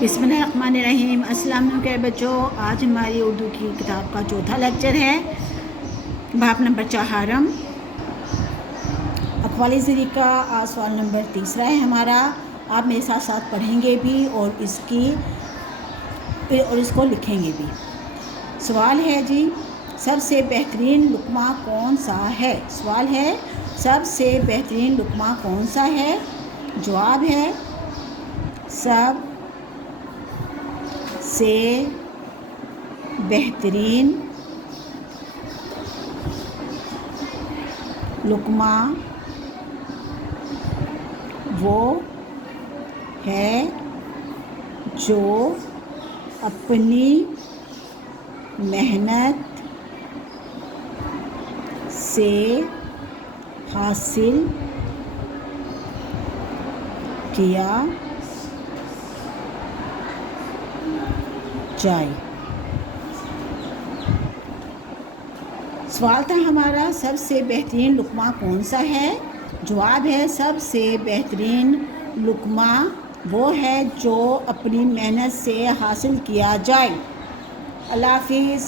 بسم اللہ الرحمن الرحیم۔ السلام علیکم بچوں، آج ہماری اردو کی کتاب کا چوتھا لیکچر ہے، باب نمبر 4 اقوالی ذریعہ کا۔ آج سوال نمبر 3 ہے ہمارا۔ آپ میرے ساتھ ساتھ پڑھیں گے بھی اور اس کو لکھیں گے بھی۔ سوال ہے جی، سب سے بہترین لقمہ کون سا ہے؟ سوال ہے، سب سے بہترین لقمہ کون سا ہے؟ جواب ہے، سب سے بہترین لقمہ وہ ہے جو اپنی محنت سے حاصل کیا جائے۔ سوال تھا ہمارا، سب سے بہترین لقمہ کون سا ہے؟ جواب ہے، سب سے بہترین لقمہ وہ ہے جو اپنی محنت سے حاصل کیا جائے۔ اللہ حافظ۔